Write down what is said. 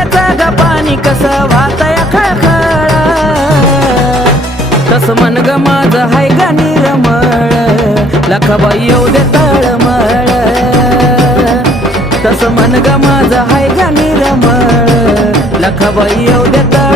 नद्याचं ग पाणी कसं वाहतय खळखळ तस मन ग माझं हाय ग निर्मळ लखाबाई येऊ दे तळमळ तस मन ग माझं हाय ग निर्मळ लखाबाई येऊ दे तळमळ